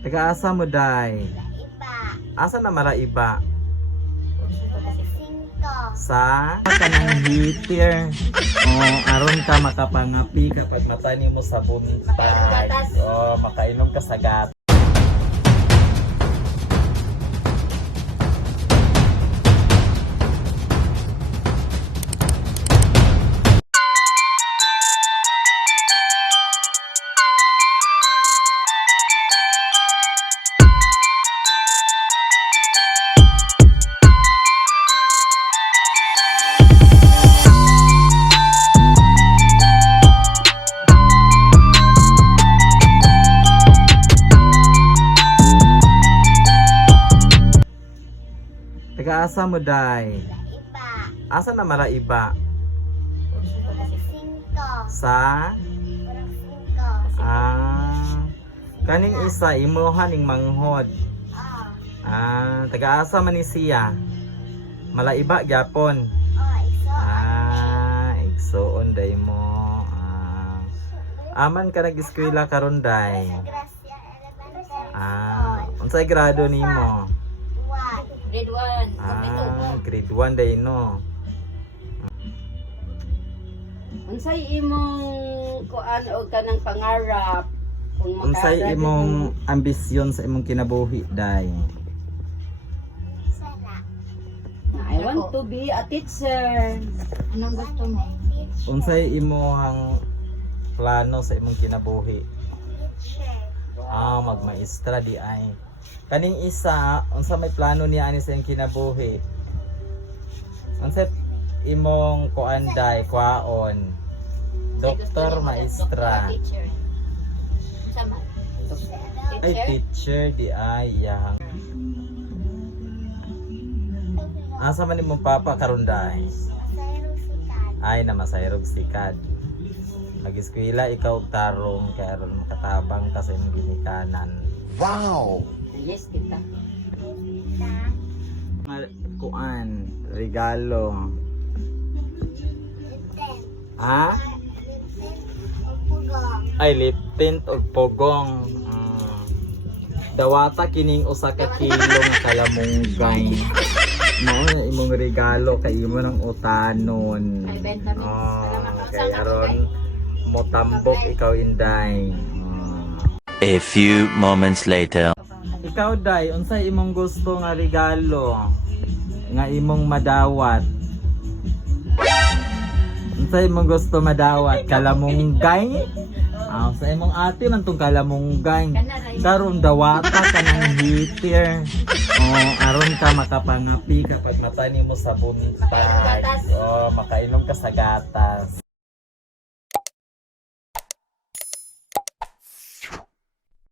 Taga-asa mo, day? Iba. Asa na maraiba? Singko. Sa kanang heater. Aron ka makapangapi kapag matani mo sa buntag. Makainom ka sa gat. Taga-asa mo, day? Iba. Asa na maraiba? Singko. Sa Singko. kaning isa imuhan ning manghod. Taga-asa man ni siya? Malaiba gyapon. Iso. Igsoon day mo. Aman ka nag-eskwela karon, day? Gracia Elementary. Unsay grado nimo? Grade 1. Grade 1 day no. Unsay imong kuan o kanang pangarap? Kung Unsay imong ambisyon sa imong kinabuhi, day? Sana. I want to be a teacher. Anong gusto mo? Unsay imong plano sa imong kinabuhi? Teacher. Magmaestra di ay. Kaning isa, unsa may plano niya ani sa iyang kinabuhi? Unsa imong kuan, day, kwaon? Doktor, maestra. Teacher. Sama. Ay, teacher di ay yang. Asa man imong papa karon, day? Ay, namasayrog sikat. Mag-eskwela ikaw og tarong kay aron makatabang ka sa imong ginikanan. Wow! Yes, kita. Kuan, regalo. Ay, lip tint og pogong. Dawata kining usa ka kilo nga kalamunggay. Mao na imong regalo kay imo ng utanon. Kay aron mo tambok ikaw, inday. A few moments later. Ikaw, day, unsay imong gusto nga regalo nga imong madawat? Unsay imong gusto madawat? Kalamunggay? Sa imong ate man tong kalamunggay. Karon dawata ka ng heater. Aron ka makapangapi kapag matani mo sa buntag. Makainom ka sa gatas.